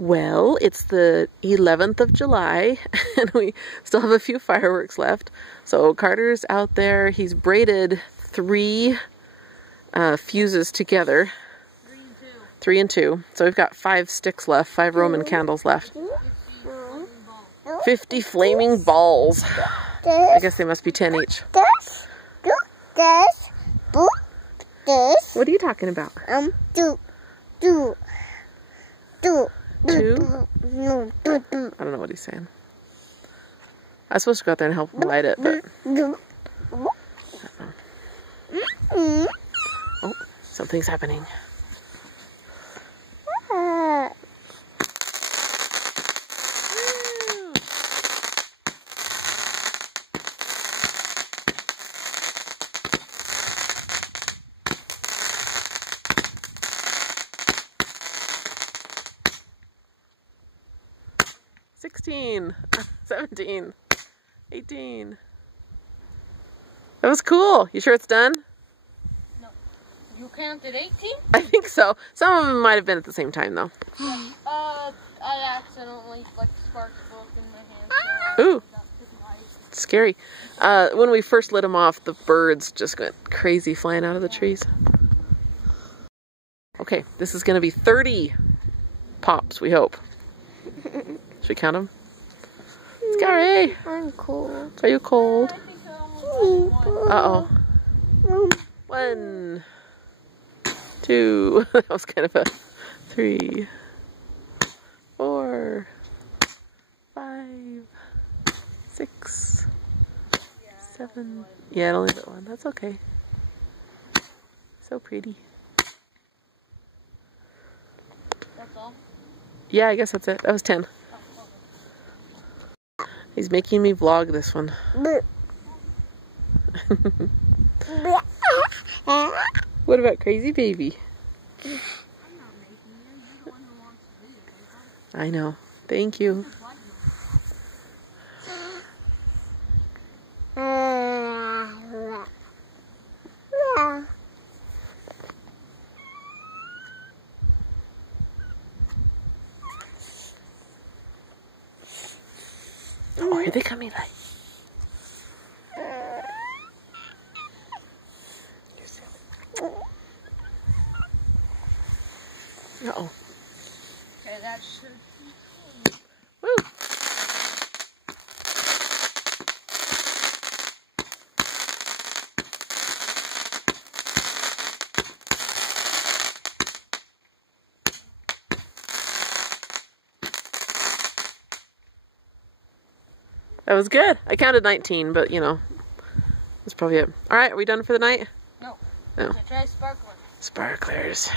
Well, it's the 11th of July and we still have a few fireworks left. So Carter's out there. He's braided 3 fuses together. 3 and 2. So we've got 5 sticks left, 5 Roman candles left. 50 flaming balls. I guess they must be 10 each. What are you talking about? 2? I don't know what he's saying. I was supposed to go out there and help light it, but oh, something's happening. $16, $17, $18. That was cool. You sure it's done? No. You counted 18? I think so. Some of them might have been at the same time, though. I accidentally, like, sparks broke in my hand. So ooh. It's scary. When we first lit them off, the birds just went crazy flying out of the trees. Okay, this is going to be 30 pops, we hope. Should we count them? Scary. I'm cold. Are you cold? Uh-oh. 1, 2. That was kind of a 3, 4, 5, 6, 7. Yeah, it only lit 1. That's okay. So pretty. That's all? Yeah, I guess that's it. That was 10. He's making me vlog this one. What about Crazy Baby? I'm not making you. You're the one who wants to do it. I know. Thank you. Oh, here they come, Eli. Uh-oh. Okay, that should be cool. Woo! That was good. I counted 19, but you know, that's probably it. All right, are we done for the night? No. No. So try sparklers. Sparklers.